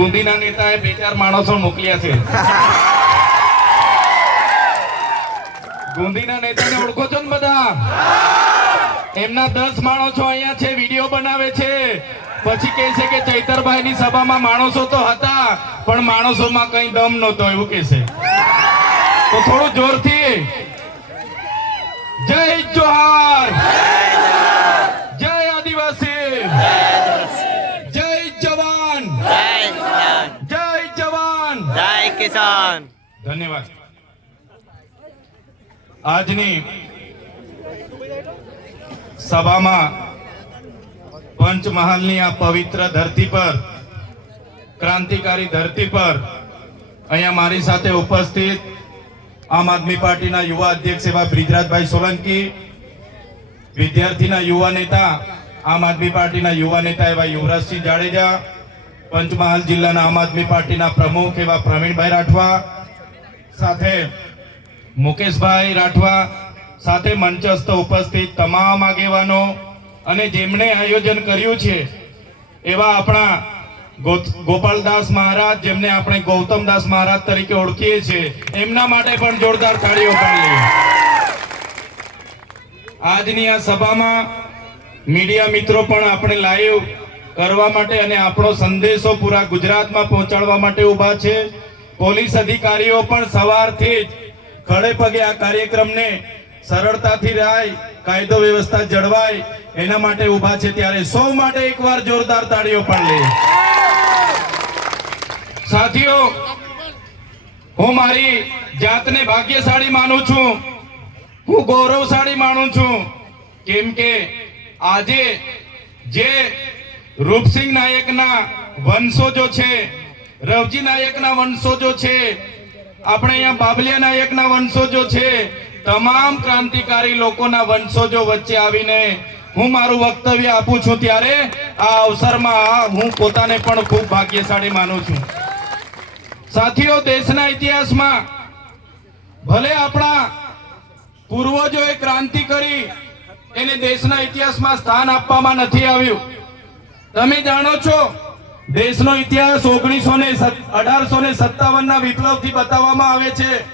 ગુંદીના નેતાએ 2-4 માણસો મોકલ્યા છે. ગુંદીના નેતાને ઓળખો છો ને બધા? એમના 10 માણસો અહીંયા છે, વિડીયો બનાવે છે, પછી કહે છે કે ચૈતરભાઈની સભામાં માણસો તો હતા પણ માણસોમાં કઈ દમ નહોતો, એવું કહે છે. તો થોડું જોરથી જય જોહાર, જય આદિવાસી, જય જવાન, જય જવાન, જય કિસાન. ધન્યવાદ. આજની સભામાં પંચમહાલની આ પવિત્ર ધરતી પર, ક્રાંતિકારી ધરતી પર અહીંયા મારી સાથે ઉપસ્થિત આમ આદમી પાર્ટીના યુવા અધ્યક્ષ એવા બ્રિજરાજભાઈ સોલંકી, વિદ્યાર્થીના યુવા નેતા આમ આદમી પાર્ટીના યુવા નેતા એવા યુવરાજસિંહ જાડેજા, પંચમહાલ જિલ્લાના આમ આદમી પાર્ટીના પ્રમુખ એવા પ્રવીણભાઈ રાઠવા, સાથે મુકેશભાઈ રાઠવા, સાથે મંચસ્થ ઉપસ્થિત તમામ આગેવાનો અને જેમણે આયોજન કર્યું છે એવા આપણા ગોપાલદાસ મહારાજ, જેમને આપણે ગૌતમદાસ મહારાજ તરીકે ઓળખીએ છીએ, એમના માટે પણ જોરદાર તાળીઓ પાડીએ. આજની આ સભામાં મીડિયા મિત્રો પણ આપણે લાઈવ કરવા માટે અને આપણો સંદેશો પૂરા ગુજરાતમાં પહોંચાડવા માટે ઊભા છે. પોલીસ અધિકારીઓ પણ સવારથી જ ખડે પગે આ કાર્યક્રમને સરળતાથી રાય, કાયદો વ્યવસ્થા જળવાય એના માટે ઊભા છે. ત્યારે સૌ માટે એકવાર જોરદાર તાળીઓ પાડીએ. સાથીઓ, હું મારી જાતને ભાગ્યશાળી માનું છું, હું ગૌરવશાળી માનું છું, કેમ કે આજે જે રૂપસિંહ નાયકના વંશજો છે, રવજી નાયકના વંશજો છે, આપણે અહીંયા બાબલિયા નાયકના વંશજો છે, તમામ ક્રાંતિકારી લોકોના વંશજો વચ્ચે આવીને હું મારું વક્તવ્ય આપું છું, ત્યારે આ અવસરમાં હું પોતાને પણ ખૂબ ભાગ્યશાળી માનું છું. સાથીઓ, દેશના ઇતિહાસમાં ભલે આપણા પૂર્વજોએ ક્રાંતિ કરી એને દેશના ઇતિહાસમાં સ્થાન આપવામાં નથી આવ્યું. તમે જાણો છો, દેશનો ઇતિહાસ 1857 ના વિપ્લવથી બતાવવામાં આવે છે.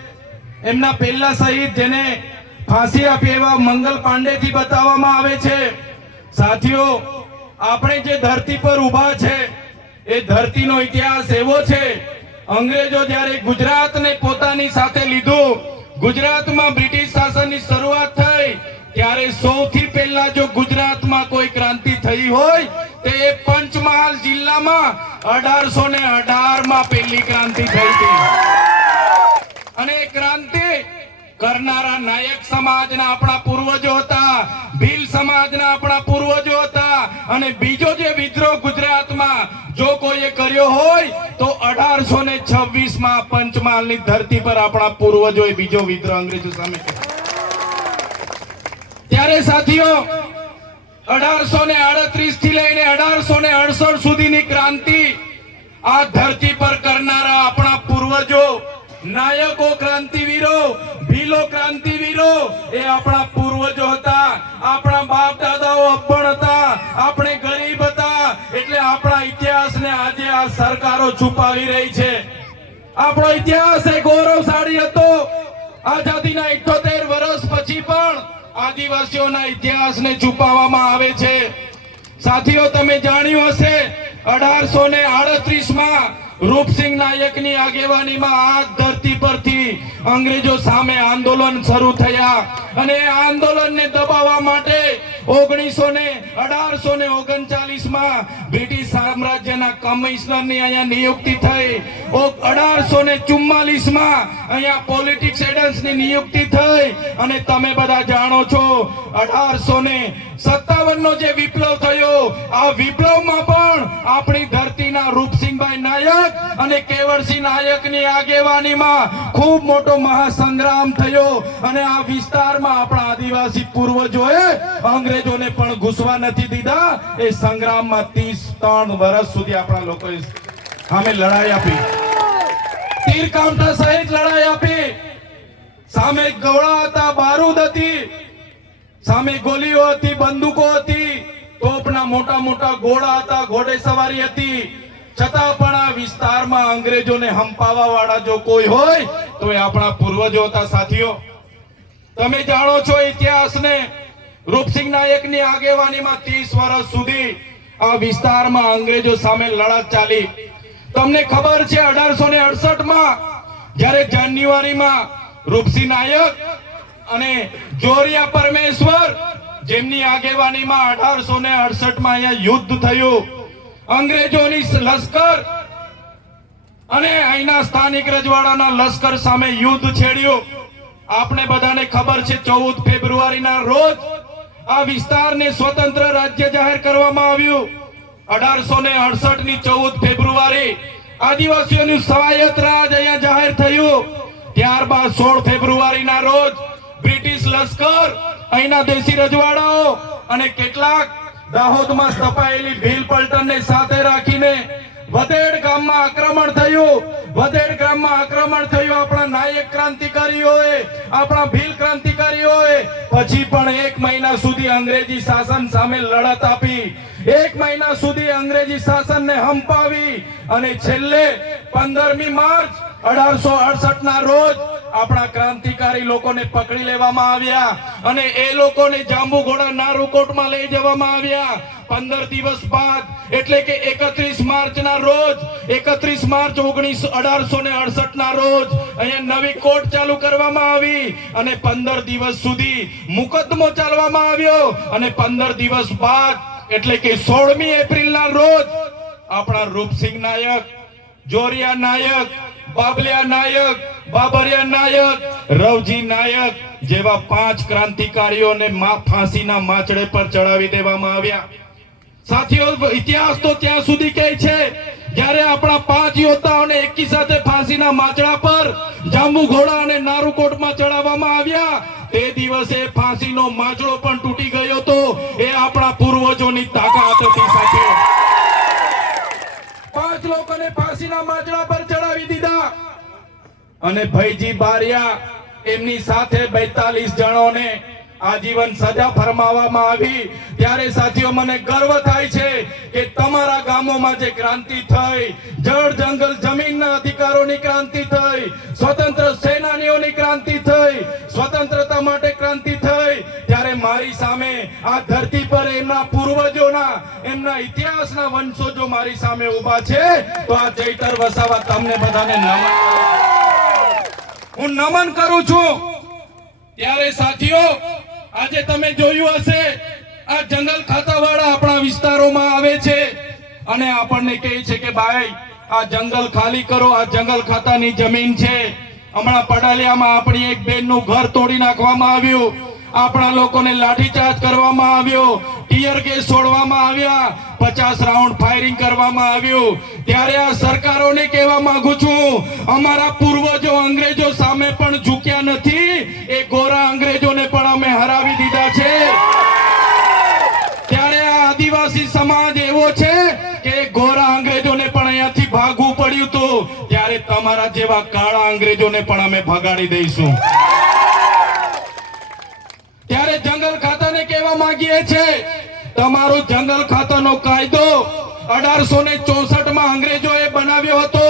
એમના પહેલા શહીદ જેને ફાંસી આપી એવા મંગલ પાંડેથી બતાવવામાં આવે છે. સાથીઓ, આપણે જે ધરતી પર ઊભા છે એ ધરતીનો ઇતિહાસ એવો છે, અંગ્રેજો જ્યારે ગુજરાતને પોતાની સાથે લીધું, ગુજરાતમાં બ્રિટિશ શાસનની શરૂઆત થઈ, ત્યારે સૌથી પહેલા જો ગુજરાતમાં કોઈ ક્રાંતિ થઈ હોય તે પંચમહાલ જિલ્લામાં 1818 માં પહેલી ક્રાંતિ થઈ હતી. અને એ ક્રાંતિ કરનારા નાયક સમાજના આપણા પૂર્વજો હતા, ભીલ સમાજના આપણા પૂર્વજો હતા. અને બીજો જે વિદ્રોહ ગુજરાતમાં જો કોઈએ કર્યો હોય તો 1826 માં પંચમહાલની ધરતી પર આપણા પૂર્વજોએ બીજો વિદ્રોહ અંગ્રેજો સામે કર્યો. ત્યારે સાથીઓ, 1838 થી લઈને 1868 સુધીની ક્રાંતિ આ ધરતી પર કરનારા આપણા પૂર્વજો, નાયકો, ક્રાંતિવીરો, ભીલો ક્રાંતિવીરો એ આપણા પૂર્વજો હતા. આપણા બાપ દાદાઓ અભણ હતા, આપણે ગરીબ હતા, એટલે આપણા ઇતિહાસને આજે આ સરકારો છુપાવી રહી છે. આપણો ઇતિહાસ એ ગૌરવશાળી હતો. આઝાદીના 78 વર્ષ પછી પણ આદિવાસીઓના ઇતિહાસને છુપાવવામાં આવે છે. સાથીઓ, તમે જાણ્યું હશે, 1838 માં રૂપસિંહ નાયકની આગેવાનીમાં આ ધરતી પરથી અંગ્રેજો સામે આંદોલન શરૂ થયા. અને આંદોલનને દબાવવા માટે 1839 માં બ્રિટિશ સામ્રાજ્યના કમિશનરની અહીંયા નિયુક્તિ થઈ. 1844 માં અહીંયા પોલિટિક્સ એડન્સની નિયુક્તિ થઈ. અને તમે બધા જાણો છો, 1857 નો જે વિપ્લવ થયો, આ વિપ્લવમાં પણ આપણી ધરતીના રૂપસિંહભાઈ નાયક અને કેવળસિંહ નાયકની આગેવાનીમાં ખૂબ મોટો મહાસંગ્રામ થયો. અને આ વિસ્તારમાં આપણા આદિવાસી પૂર્વજોએ અંગ્રેજોને પણ ઘૂસવા નથી દીધા. એ સંગ્રામમાં 33 વર્ષ સુધી આપણા લોકોએ સામે લડાઈ આપી, તીરકામઠા સહિત લડાઈ આપી. સામે ગોળા હતા, બારૂદ હતી, સામે ગોલીઓ હતી, બંદૂકો હતી, તોપના મોટા મોટા ઘોડા હતા, ઘોડે સવારી હતી. છતાં પણ આ વિસ્તારમાં અંગ્રેજોને હંપાવા વાળા જો કોઈ હોય તો એ આપણા પૂર્વજો હતા. સાથીઓ, તમે જાણો છો ઇતિહાસને. રૂપસિંહ નાયકની આગેવાનીમાં 30 વર્ષ સુધી આ વિસ્તારમાં અંગ્રેજો સામે લડત ચાલી. તમને ખબર છે 1868માં જ્યારે જાન્યુઆરીમાં રૂપસિંહ નાયક અને જોરિયા પરમેશ્વર જેમની આગેવાનીમાં 1868માં અહીંયા યુદ્ધ થયું. અંગ્રેજોની લશ્કર અને અહીંના સ્થાનિક રજવાડાના લશ્કર સામે યુદ્ધ છેડ્યું. આપણે બધાને ખબર છે 14 ફેબ્રુઆરીના રોજ આ વિસ્તારને સ્વતંત્ર રાજ્ય જાહેર કરવામાં આવ્યું. 1868 ની 14 ફેબ્રુઆરી આદિવાસીઓનું સ્વાયત્ત રાજ અહીંયા જાહેર થયું. ત્યારબાદ 16 ફેબ્રુઆરીના રોજ બ્રિટિશ લશ્કર અહીંના દેશી રજવાડાઓ અને કેટલાક દાહોદમાં સ્થપાયેલી ભીલ પલટનને સાથે રાખીને વધેડ ગામમાં આક્રમણ થયું. વધેડ ગામમાં આક્રમણ થયું. આપણા નાયક ક્રાંતિકારીઓએ, આપણા ભીલ ક્રાંતિકારીઓએ પછી પણ 1 મહિના સુધી અંગ્રેજી શાસન સામે લડત આપી. 1 મહિના સુધી અંગ્રેજી શાસનને હંપાવી અને છેલ્લે 15મી માર્ચ 1868 ના રોજ આપણા ક્રાંતિકારી લોકોને પકડી લેવામાં આવ્યા અને એ લોકોને જાંબુઘોડા નારૂકોટમાં લઈ જવામાં આવ્યા. 15 દિવસ બાદ એટલે કે 31 માર્ચના રોજ 31 માર્ચ 1868 ના રોજ અહીંયા નવી કોર્ટ ચાલુ કરવામાં આવી અને 15 દિવસ સુધી મુકદ્દમો ચાલવામાં આવ્યો અને 15 દિવસ બાદ એટલે કે 16મી એપ્રિલના રોજ આપણા રૂપસિંહ નાયક, જોરિયા નાયક, બાબલિયા નાયક, બાબરિયા નાયક, રવજી નાયક જેવા 5 ક્રાંતિકારીઓને ફાંસીના માંચડે પર ચડાવી દેવામાં આવ્યા. સાથીઓ, ઇતિહાસ તો ત્યાં સુધી કહે છે જ્યારે આપણા 5 યોદ્ધાઓને એકી સાથે ફાંસીના માંચડા પર જાંબુઘોડા અને નારૂકોટમાં ચડાવવામાં આવ્યા. તે દિવસે ફાંસીનો માંચડો પણ તૂટી ગયો હતો. એ આપણા પૂર્વજોની તાકાત હતી. સાથીઓ, 5 લોકોને ફાંસીના માંચડા પર ચડાવી દીધા અને ભૈજી બારિયા એમની સાથે 42 જણોને આજીવન સજા ફરમાવવામાં આવી. ત્યારે સાથીઓ, મને ગર્વ થાય છે કે તમારા ગામોમાં જે ક્રાંતિ થઈ, જળ જંગલ જમીનના અધિકારોની ક્રાંતિ થઈ, સ્વતંત્ર સેનાનીઓની ક્રાંતિ થઈ, સ્વતંત્રતા માટે ક્રાંતિ થઈ, ત્યારે મારી સામે આ ધરતી પર એમના પૂર્વજોના, એમના ઇતિહાસના વંશજો મારી સામે ઊભા છે. તો આ ચૈતર વસાવા તમને બધાને હું નમન કરું છું. ત્યારે સાથીઓ, આજે તમે જોયું હશે આ જંગલ ખાતાવાળા આપણા વિસ્તારોમાં આવે છે અને આપણને કહે છે કે ભાઈ આ જંગલ ખાલી કરો, આ જંગલ ખાતાની જમીન છે. હમણાં પડાલિયામાં આપણી એક બેનનું ઘર તોડી નાખવામાં આવ્યું. આપણા લોકોને લાઠીચાર્જ કરવામાં આવ્યો, ટીયર ગેસ છોડવામાં આવ્યા, 50 રાઉન્ડ ફાયરિંગ કરવામાં આવ્યું. ત્યારે આ સરકારોને કહેવા માંગુ છું, અમારા પૂર્વજો અંગ્રેજો સામે પણ ઝૂક્યા નથી. એ ગોરા અંગ્રેજોને પણ અમે હરાવી દીધા છે. ત્યારે આ આદિવાસી સમાજ એવો છે કે ગોરા અંગ્રેજોને પણ અહીંયાથી ભાગવું પડ્યું હતું. ત્યારે તમારા જેવા કાળા અંગ્રેજોને પણ અમે ભગાડી દઈશું. ત્યારે જંગલ ખાતાને કહેવા માંગીએ છે, તમારો જંગલ ખાતાનો કાયદો 1864માં અંગ્રેજોએ બનાવ્યો હતો.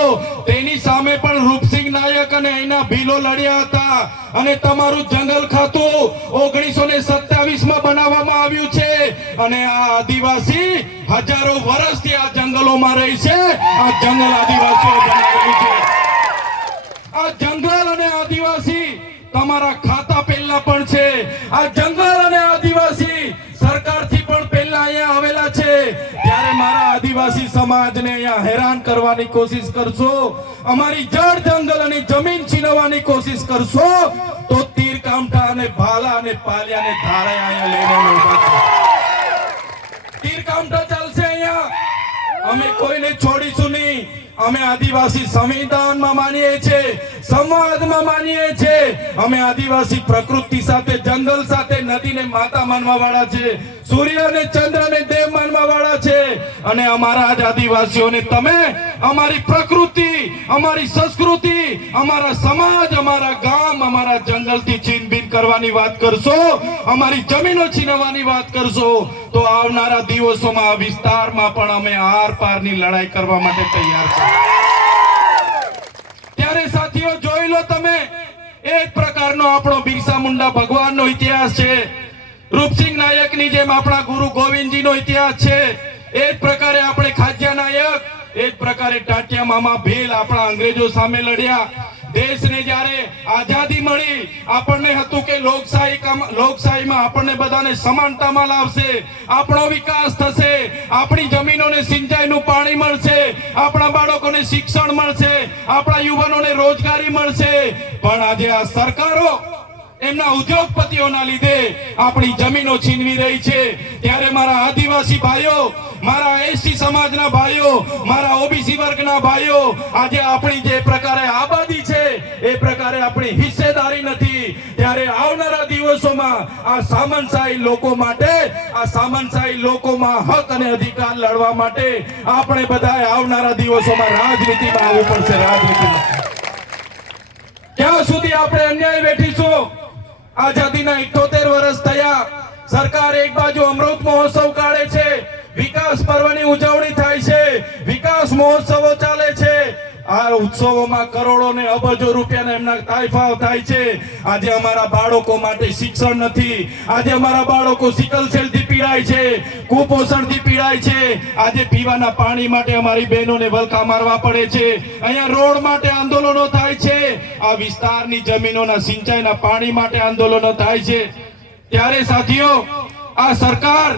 તેની સામે પણ રૂપસિંહ નાયક અને અહીંના ભીલો લડ્યા હતા અને તમારું જંગલ ખાતું 1927માં બનાવવામાં આવ્યું છે. અને આ આદિવાસી હજારો વર્ષથી આ જંગલોમાં રહી છે. આ જંગલ આદિવાસીઓ બનાવેલું છે. આ જંગલ અને આદિવાસી તમારા ખાતા પહેલા પણ છે. આ જંગલ અને આદિવાસી સરકારથી પણ પહેલા અહીંયા આવેલા છે. ત્યારે મારા આદિવાસી સમાજને અહીંયા હેરાન કરવાની કોશિશ કરશો, અમારી જળ જંગલ અને જમીન છીનવવાની કોશિશ કરશો તો તીર કામઠા અને ભાલા અને પાલિયાને ધારે અહીંયા લઈને ઉભા છે. તીર કામઠા ચાલશે અહીંયા. અમે કોઈને છોડીશું નહીં. અમે આદિવાસી સંવિધાનમાં માનીએ છીએ, સંવાદમાં માનીએ છીએ. અમે આદિવાસી પ્રકૃતિ સાથે, જંગલ સાથે, નદીને માતા માનવા વાળા છે. સૂર્ય અને ચંદ્ર ને દેવ માનવા વાળા છે, અને અમારા જ આદિવાસીઓને તમે અમારી પ્રકૃતિ, અમારી સંસ્કૃતિ, અમારા સમાજ, અમારા ગામ, અમારા જંગલથી છીનબીન કરવાની વાત કરશો, અમારી જમીનો છીનવવાની વાત કરશો, તો આવનારા દિવસોમાં આ વિસ્તારમાં પણ અમે આર પારની લડાઈ કરવા માટે તૈયાર છીએ। ત્યારે સાથીઓ જોઈ લો તમે, એક પ્રકારનો આપણો બિરસા મુંડા ભગવાનનો ઇતિહાસ છે, રૂપસિંહ નાયકની જેમ આપણા ગુરુ ગોવિંદજીનો ઇતિહાસ છે, એ જ પ્રકારે આપણે ખાજ્યા નાયક, એ જ પ્રકારે ટાટિયા મામા ભીલ આપણા અંગ્રેજો સામે લડ્યા। દેશને જ્યારે આઝાદી મળી, આપણને હતું કે લોકશાહીમાં આપણને બધાને સમાનતામાં લાવશે, આપણો વિકાસ થશે, આપણી જમીનોને સિંચાઈનું પાણી મળશે, આપણા બાળકોને શિક્ષણ મળશે, આપણા યુવાનોને રોજગારી મળશે। પણ આજે આ સરકારો એમના ઉદ્યોગપતિઓના લીધે આપણી જમીનો છીનવી રહી છે। ત્યારે મારા આદિવાસી ભાઈઓ, મારા એસટી સમાજના ભાઈઓ, મારા ઓબીસી વર્ગના ભાઈઓ, આજે આપણી જે પ્રકારે આબાદી છે એ પ્રકારે આપણી હિસ્સેદારી નથી। ત્યારે આવનારા દિવસોમાં આ સામંતશાહી લોકો માટે, આ સામંતશાહી લોકોમાં હક અને અધિકાર લડવા માટે આપણે બધાએ આવનારા દિવસોમાં રાજનીતિમાં આવવું પડશે। રાજનીતિમાં ક્યાં સુધી આપણે અન્યાય વેઠીશું? આઝાદીના 78 વર્ષ થયા, સરકાર એક બાજુ અમૃત મહોત્સવ કાઢે છે, વિકાસ પર્વની ઉજવણી થાય છે, વિકાસ મહોત્સવો ચાલે છે, આ ઉત્સવોમાં કરોડો ને અબજો રૂપિયાના એમના તાઇફાઓ થાય છે। આજે અમારા બાળકો માટે શિક્ષણ નથી, આજે અમારા બાળકો સિકલ સેલથી પીડાય છે, કુપોષણથી પીડાય છે, આજે પીવાના પાણી માટે અમારી બહેનોને વલખા મારવા પડે છે, અહીંયા રોડ માટે આંદોલનો થાય છે, આ વિસ્તારની જમીનોના સિંચાઈના પાણી માટે આંદોલનો થાય છે। ત્યારે સાથીઓ, આ સરકાર,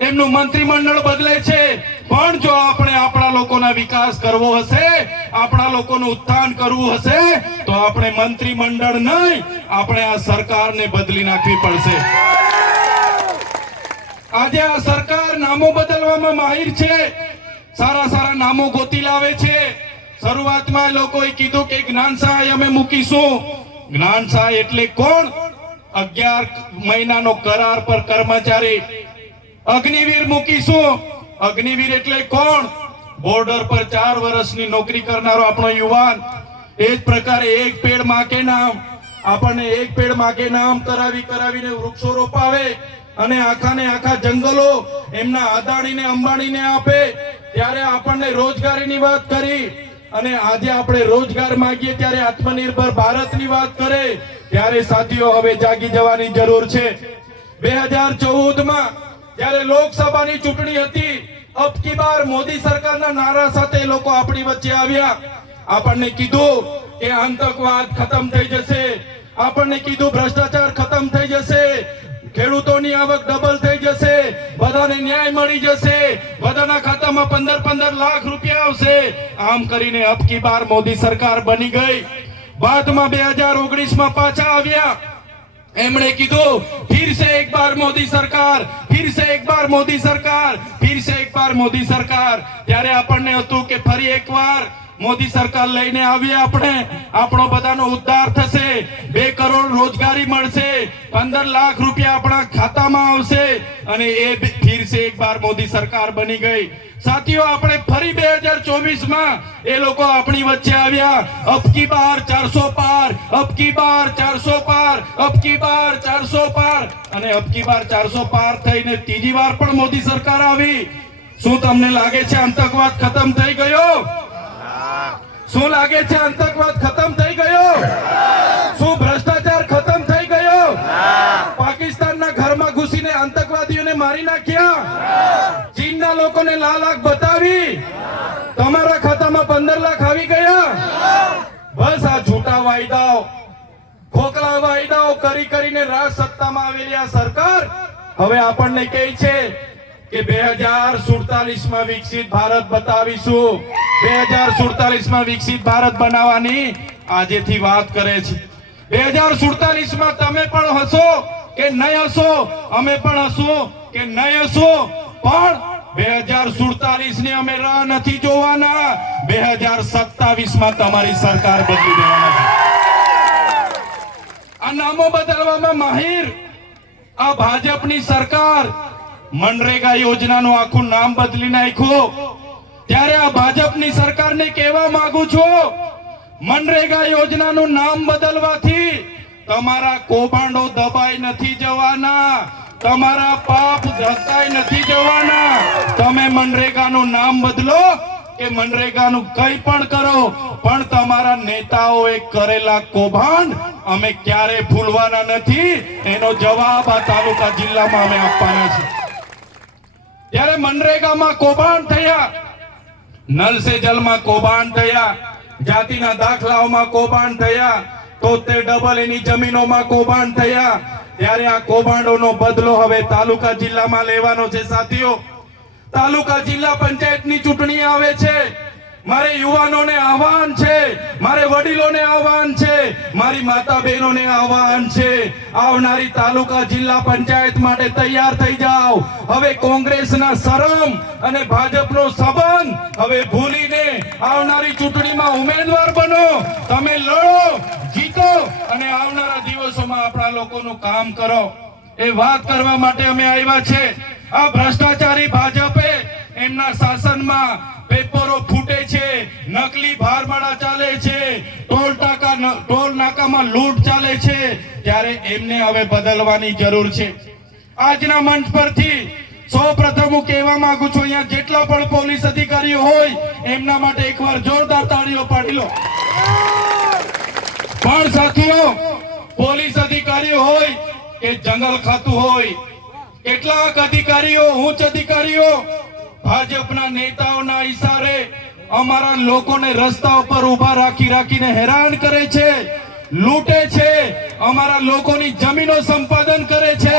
એમનું મંત્રીમંડળ બદલે છે, પણ જો આપણે આપણા લોકોના વિકાસ કરવો હશે, આપણા લોકોનું ઉત્થાન કરવું હશે, તો આપણે મંત્રીમંડળ નહીં, આપણે આ સરકારને બદલી નાખવી પડશે। આજે આ સરકાર નામો બદલવામાં માહિર છે, સારા સારા નામો ગોતી લાવે છે। શરૂઆતમાં લોકોએ કીધું કે જ્ઞાન સહાય અમે મૂકીશું। જ્ઞાન સહાય એટલે કોણ? 11 મહિનાનો કરાર પર કર્મચારી। અગ્નિવીર મૂકીશું। અગ્નિવીર એટલે કોણ? બોર્ડર પર 4 વર્ષની નોકરી કરનારો આપણો યુવાન। એ જ પ્રકારે એક પેડ માં કે નામ, આપણને એક પેડ માં કે નામ કરાવીને વૃક્ષો રોપાવે અને આખાને આખા જંગલો એમના અદાણીને અંબાણીને આપે। ત્યારે આપણને રોજગારીની વાત કરી, અને આજે આપણે રોજગાર માંગીએ ત્યારે આત્મનિર્ભર ભારતની વાત કરે, ત્યારે સાથીઓ હવે જાગી જવાની જરૂર છે। 2014માં જ્યારે લોકસભાની ચૂંટણી હતી, અબ કી બાર મોદી સરકારના નારા સાથે લોકો આપણી વચ્ચે આવ્યા। આપણને કીધું કે આતંકવાદ ખતમ થઈ જશે, આપણને કીધું ભ્રષ્ટાચાર ખતમ થઈ જશે, ખેડૂતોની આવક ડબલ થઈ જશે, બધાને ન્યાય મળી જશે, બધાના ખાતામાં 15 લાખ રૂપિયા આવશે। આમ કરીને અબ કી બાર મોદી સરકાર બની ગઈ। બાદમાં 2019માં પાછા આવ્યા, એમણે કીધું फिर से एक बार मोदी सरकार, फिर से एक बार मोदी सरकार, फिर से एक बार मोदी सरकार। ત્યારે આપણને હતું કે ફરી એકવાર મોદી સરકાર લઈને આવીએ, આપણો બધાનો ઉદ્ધાર થશે, 2 કરોડ રોજગારી મળશે, 15 લાખ રૂપિયા આપણા ખાતામાં આવશે, અને એ ફિર સે એક બાર મોદી સરકાર બની ગઈ। સાથીઓ, આપણે ફરી 2024માં એ લોકો આપણી વચ્ચે આવ્યા, અબ કી બાર 400 પાર, અબ કી બાર 400 પાર, અબ કી બાર 400 પાર, અને અબ કી બાર 400 પાર થઈને ત્રીજી વાર પણ મોદી સરકાર આવી। શું તમને લાગે છે આતંકવાદ ખતમ થઈ ગયો? શું લાગે છે આતંકવાદ ખતમ થઈ ગયો? શું ભ્રષ્ટાચાર ખતમ થઈ ગયો? પાકિસ્તાનના ઘરમાં ઘૂસીને આતંકવાદીઓને મારી નાખ્યા, ચીનના લોકોને લાલ આંખ બતાવી, તમારા ખાતામાં 15 લાખ આવી ગયા। બસ આ જૂઠા વાયદાઓ, ખોખલા વાયદાઓ કરીને રાજ સત્તામાં આવેલી આ સરકાર હવે આપણને કહે છે કે 2047માં વિકસિત ભારત બતાવીશું। 2047માં વિકસિત ભારત બનાવવાની આજેથી વાત કરે છે। 2047માં તમે પણ હશો કે નહીં હશો, અમે પણ હશું કે નહીં હશું, પણ 2047ની અમે રાહ નથી જોવાના। 2027માં તમારી સરકાર બદલી દેવાના છે। આ નામો બદલવામાં માહિર આ ભાજપની સરકાર મનરેગા યોજનાનું આખું નામ બદલી નાખ્યું. ત્યારે આ ભાજપની સરકારને કહેવા માંગુ છું, મનરેગા યોજનાનું નામ બદલવાથી તમારા કૌભાંડો દબાઈ નથી જવાના, તમારા પાપ ધકાઈ નથી જવાના. તમે મનરેગાનું નામ બદલો કે મનરેગાનું કંઈ પણ કરો, પણ તમારા નેતાઓએ કરેલા કૌભાંડ અમે ક્યારે ભૂલવાના નથી. એનો જવાબ આ તાલુકા જિલ્લામાં અમે આપવાના છે. ત્યારે મનરેગામાં કૌભાંડ થયા, નલ સે જલમાં કૌભાંડ થયા, જાતિના દાખલાઓમાં કૌભાંડ થયા, 73 એની જમીનોમાં કૌભાંડ થયા. ત્યારે આ કૌભાંડોનો બદલો હવે તાલુકા જિલ્લામાં લેવાનો છે. સાથીઓ, તાલુકા જિલ્લા પંચાયતની ચૂંટણી આવે છે. મારે યુવાનોને આહવાન છે, મારે વડીલોને આહવાન છે, મારી માતા બહેનોને આહવાન છે, આવનારી તાલુકા જિલ્લા પંચાયત માટે તૈયાર થઈ જાઓ. હવે કોંગ્રેસના શરમ અને ભાજપનો સંબંધ હવે ભૂલીને આવનારી ચૂંટણીમાં ઉમેદવાર બનો. તમે લડો, જીતો અને આવનારા દિવસોમાં આપણા લોકોનું કામ કરો. એ વાત કરવા માટે અમે આવ્યા છે. આ ભ્રષ્ટાચારી ભાજપે એમના શાસનમાં પેપરો ફૂટે છે, નકલી ભારમાળા ચાલે છે, ટોલ નાકામાં લૂંટ ચાલે છે. ત્યારે એમને હવે બદલવાની જરૂર છે. આજના મંચ પરથી સૌપ્રથમ હું કહેવા માંગુ છું, અહીંયા જેટલા પણ પોલીસ અધિકારીઓ હોય એમના માટે એકવાર જોરદાર તાળીઓ પાડી લો. પણ સાથીઓ, પોલીસ અધિકારીઓ હોય કે જંગલ ખાતું હોય, કેટલાક અધિકારીઓ, ઉચ્ચ અધિકારીઓ ભાજપના નેતાઓના ઈશારે અમારા લોકોને રસ્તા ઉપર ઉભા રાખીને હેરાન કરે છે, લૂંટે છે, અમારા લોકોની જમીનો સંપાદન કરે છે.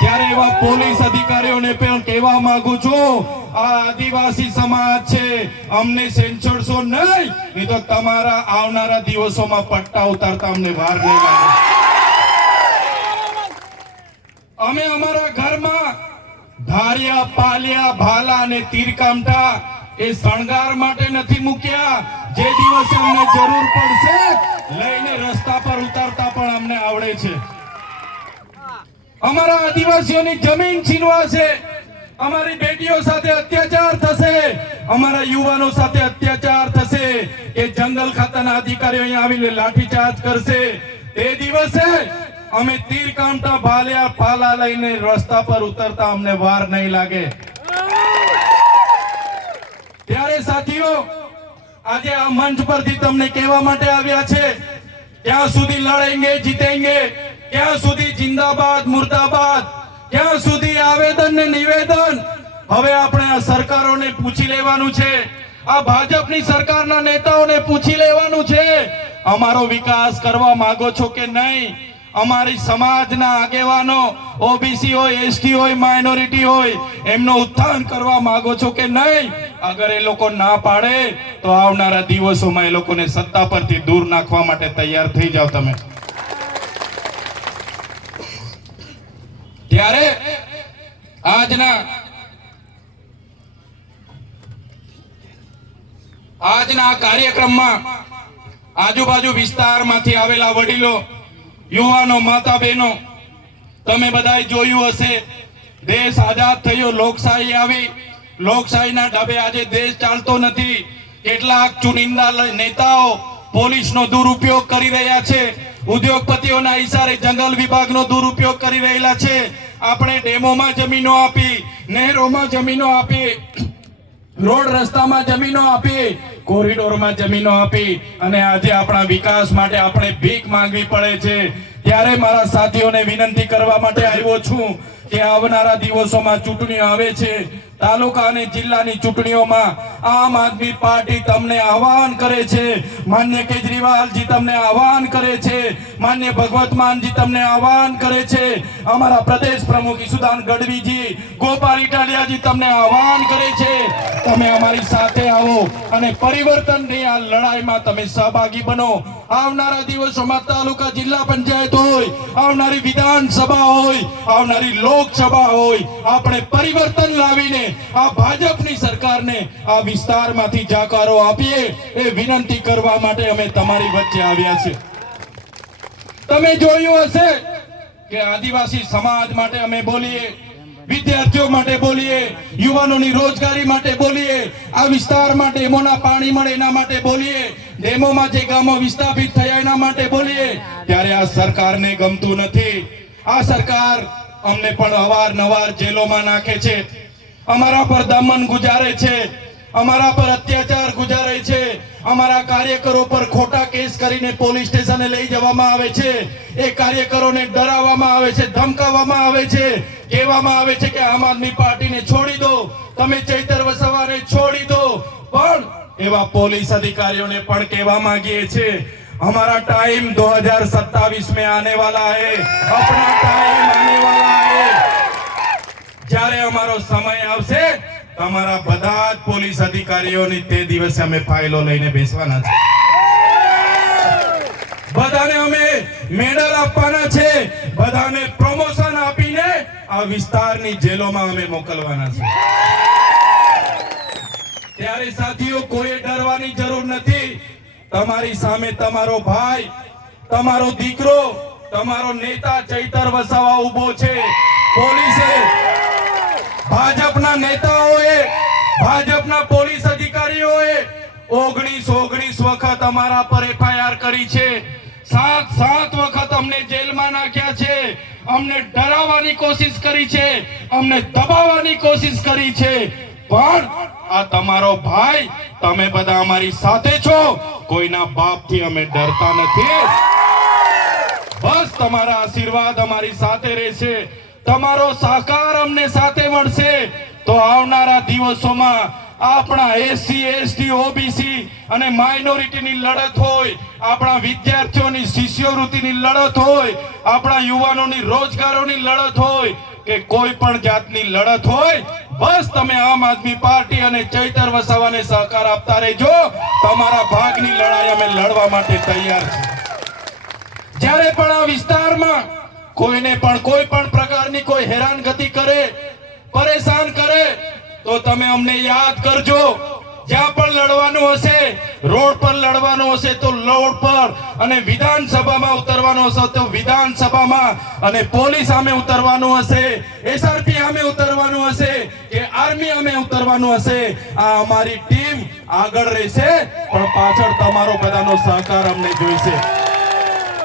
ત્યારે એવા પોલીસ અધિકારીઓને પણ કહેવા માંગુ છું, આ આદિવાસી સમાજ છે, અમને સેંચોડશો નહીં, નહીં તો તમારા આવનારા દિવસોમાં પટ્ટા ઉતારતા અમને વાર નહીં લાગે. અમે અમારા ઘરમાં ધારિયા, પાલિયા, ભાલા અને તીરકામઠા એ શણગાર માટે નથી મૂક્યા. જે દિવસે અમને જરૂર પડશે લઈને રસ્તા પર ઉતારતા પણ અમને આવડે છે. અમારા આદિવાસીઓની જમીન છીનવાશે, અમારી બેટીઓ સાથે અત્યાચાર થશે, અમારા યુવાનો સાથે અત્યાચાર થશે, એ જંગલ ખાતાના અધિકારીઓ અહીંયા આવીને લાઠીચાર્જ કરશે. તે દિવસે અમે તીરકામઠા, ભાલિયા, પાલા લઈને રસ્તા પર ઉતરતા અમને વાર નહીં લાગે. ત્યારે સાથીઓ, આજે આ મંચ પરથી તમને કહેવા માટે આવ્યા છે, ક્યાં સુધી લડેંગે જીતેંગે, ક્યાં સુધી જિંદાબાદ મુર્દાબાદ, ક્યાં સુધી આવેદન ને નિવેદન. હવે આપણે આ સરકારોને પૂછી લેવાનું છે, આ ભાજપની સરકારના નેતાઓને પૂછી લેવાનું છે, અમારો વિકાસ કરવા માંગો છો કે નહીં? અમારી સમાજના આગેવાનો, ઓબીસી હોય, એસટી હોય, માઇનોરિટી હોય, એમનો ઉત્થાન કરવા માંગો છો કે નહીં? અગર એ લોકો ના પાડે તો આવનારા દિવસોમાં એ લોકોને સત્તા પરથી દૂર નાખવા માટે તૈયાર થઈ જાવ તમે. ત્યારે આજના કાર્યક્રમમાં આજુબાજુ વિસ્તારમાંથી આવેલા વડીલો, યુવાનો, માતા બહેનો, તમે બધાએ જોયું હશે, દેશ આઝાદ થયો, લોકશાહી આવી, લોકશાહીના ઢબે આજે દેશ ચાલતો નથી. કેટલાક ચુનિંદા નેતાઓ પોલીસનો દુરુપયોગ કરી રહ્યા છે, ઉદ્યોગપતિઓના ઈશારે જંગલ વિભાગનો દુરુપયોગ કરી રહેલા છે. આપણે ડેમોમાં જમીનો આપી, નહેરોમાં જમીનો આપી, રોડ રસ્તામાં જમીનો આપી, કોરિડોરમાં જમીનો આપી, અને આજે આપણા વિકાસ માટે આપણે ભીખ માંગવી પડે છે. ત્યારે મારા સાથીઓને વિનંતી કરવા માટે આવ્યો છું કે આવનારા દિવસોમાં ચૂંટણીઓ આવે છે. તાલુકા અને જિલ્લાની ચૂંટણીઓમાં આમ આદમી પાર્ટી તમને આહવાન કરે છે, માન્ય કેજરીવાલજી તમને આહવાન કરે છે, માન્ય ભગવત માનજી તમને આહવાન કરે છે, અમારા પ્રદેશ પ્રમુખ ઈસુદાન ગઢવીજી, ગોપાલ ઇટાલિયાજી તમને આહવાન કરે છે, તમે અમારી સાથે આવો અને પરિવર્તનની આ લડાઈમાં તમે સહભાગી બનો. આવનારા દિવસોમાં તાલુકા જિલ્લા પંચાયત હોય, આવનારી વિધાનસભા હોય, આવનારી લોકસભા હોય, આપણે પરિવર્તન લાવીને આ ભાજપની સરકારને આ વિસ્તારમાંથી જાકારો આપીએ એ વિનંતી કરવા માટે અમે તમારી વચ્ચે આવ્યા છે. તમે જોયું હશે કે આદિવાસી સમાજ માટે અમે બોલીએ, વિદ્યાર્થીઓ માટે બોલીએ, યુવાનોની રોજગારી માટે બોલીએ, આ વિસ્તારમાં ડેમોના પાણી મળે એના માટે બોલીએ, ડેમોમાં જે ગામો વિસ્થાપિત થયા એના માટે બોલીએ, ત્યારે આ સરકારને ગમતું નથી. આ સરકાર અમને પણ અવારનવાર જેલોમાં નાખે છે, અમારા પર દમન ગુજારે છે, અમારા પર અત્યાચાર ગુજારે છે, અમારા કાર્યકરો પર ખોટા કેસ કરીને પોલીસ સ્ટેશને લઈ જવામાં આવે છે, એ કાર્યકરોને ડરાવવામાં આવે છે, ધમકાવવામાં આવે છે, કહેવામાં આવે છે કે આમ આદમી પાર્ટીને છોડી દો, તમે ચૈતર વસાવાને છોડી દો. પણ એવા પોલીસ અધિકારીઓને પણ કહેવા માંગીએ છીએ, हमारा टाइम 2027 में आने वाला है, अपना टाइम आने वाला है. જ્યારે અમારો સમય આવશે તમારા બધા જ પોલીસ અધિકારીઓની તે દિવસે અમે ફાઇલો લઈને બેસવાના છે. બધાને અમે મેડલ આપવાના છે, બધાને પ્રમોશન આપીને આ વિસ્તારની જેલોમાં અમે મોકલવાના છે. ત્યારે સાથીઓ, કોઈ ડરવાની જરૂર નથી. તમારી સામે તમારો ભાઈ, તમારો દીકરો, તમારો નેતા ચૈતર વસાવા ઉભો છે. પોલીસે, ભાજપના નેતાઓએ, ભાજપના પોલીસ અધિકારીઓએ 19 વખત અમારા પર FIR કરી છે, 7 વખત અમને જેલમાં નાખ્યા છે, અમને ડરાવવાની કોશિશ કરી છે, અમને દબાવવાની કોશિશ કરી છે. પણ આ તમારો ભાઈ, તમે બધા અમારી સાથે છો, કોઈના બાપથી અમે ડરતા નથી. બસ તમારા આશીર્વાદ અમારી સાથે રહેશે, તમારો સહકાર અમને સાથે મળશે, તો આવનારા દિવસોમાં આપણા SC ST OBC અને માઇનોરિટીની લડત હોય, આપણા વિદ્યાર્થીઓની શિષ્યવૃત્તિની લડત હોય, આપણા યુવાનોની રોજગારોની લડત હોય કે કોઈ પણ જાતની લડત હોય, બસ તમે આમ આદમી પાર્ટી અને ચૈતર વસાવાને સહકાર આપતા રહેજો. તમારા ભાગની લડાઈ અમે લડવા માટે તૈયાર છીએ. જ્યારે પણ આ વિસ્તારમાં કોઈને પણ કોઈ પણ પ્રકારની કોઈ હેરાનગતિ કરે, પરેશાન કરે, તો તમે અમને યાદ કરજો. જ્યાં પણ લડવાનું હશે, રોડ પર લડવાનું હશે તો રોડ પર, અને વિધાનસભામાં ઉતરવાનું હશે તો વિધાનસભામાં, અને પોલીસ સામે ઉતરવાનું હશે, SRP સામે ઉતરવાનું હશે કે આર્મી સામે ઉતરવાનું હશે, આ અમારી ટીમ આગળ રહેશે, પણ પાછળ તમારો બધાનો સહકાર અમને જોઈશે.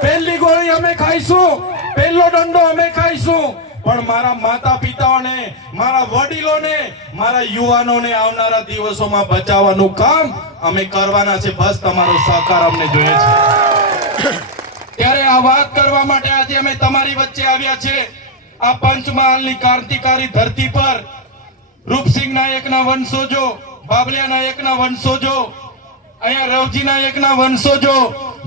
પહેલી ગોળી અમે ખાઈશું, પહેલો દંડો અમે ખાઈશું, પણ મારા માતા પિતાઓને, મારા વડીલોને, મારા યુવાનોને આવનારા દિવસોમાં બચાવવાનું કામ અમે કરવાના છે. બસ તમારો સહકાર અમને જોઈએ છે. ત્યારે આ વાત કરવા માટે આજે અમે તમારી વચ્ચે આવ્યા છે. આ પંચમહાલની ક્રાંતિકારી ધરતી પર રૂપસિંહ નાયકના વંશજો, બાબલિયા નાયકના વંશજો, અહીંયા રવજી નાયકના વંશજો,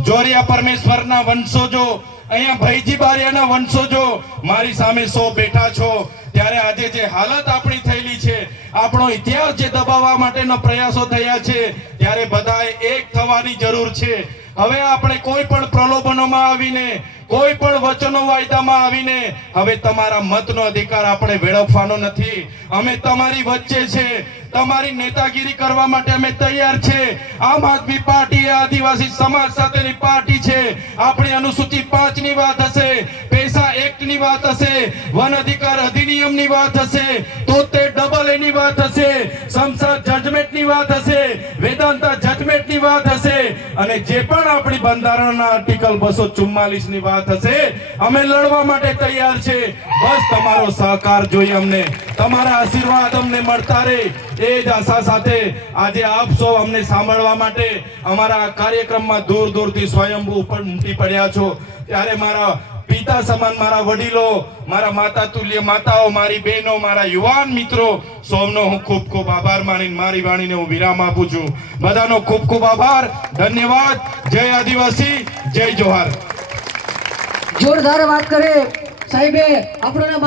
જોરિયા પરમેશ્વરના વંશજો, અહીંયા ભાઈજી બારિયાના વંશજો મારી સામે 100 બેઠા છો. ત્યારે આજે જે હાલત આપણી થયેલી છે, આપણો ઇતિહાસ જે દબાવવા માટેના પ્રયાસો થયા છે, ત્યારે બધાએ એક થવાની જરૂર છે. હવે આપણે કોઈ પણ પ્રલોભનોમાં આવીને, કોઈ પણ વચનો વાયદામાં આવીને હવે તમારા મતનો અધિકાર આપણે વેડફવાનો નથી. અમે તમારી વચ્ચે છે, તમારી નેતાગીરી કરવા માટે અમે તૈયાર છે. આમ આદમી પાર્ટી એ આદિવાસી સમાજ સાથેની પાર્ટી છે. આપણી અનુસૂચિ 5 ની વાત હશે, પૈસા એક્ટ ની વાત હશે, વન અધિકાર અધિનિયમની વાત હશે, 73AA ની વાત હશે, સંસદ જજમેન્ટ ની વાત હશે, વેદાંતા જજમેન્ટ ની વાત હશે, અને જે પણ આપણી બંધારણના આર્ટિકલ 244 ની વાત હશે, અમે લડવા માટે તૈયાર છે. બસ તમારો સહકાર જોઈએ અમને, તમારા આશીર્વાદ અમને મળતા રહે, એ જ આશા સાથે આજે આપ સૌ અમને સાંભળવા માટે અમારા કાર્યક્રમમાં દૂર દૂરથી સ્વયંભૂ ઉપર ઉમટી પડ્યા છો. ત્યારે મારા પિતા સમાન મારા વડીલો, મારા માતા તુલ્ય માતાઓ, મારી બહેનો, મારા યુવાન મિત્રો, સૌનો હું ખૂબ ખૂબ આભાર માનીને મારી વાણીને હું વિરામ આપું છું. બધાનો ખૂબ ખૂબ આભાર, ધન્યવાદ. જય આદિવાસી, જય જોહાર. જોરદાર વાત કરે સાહેબે આપણને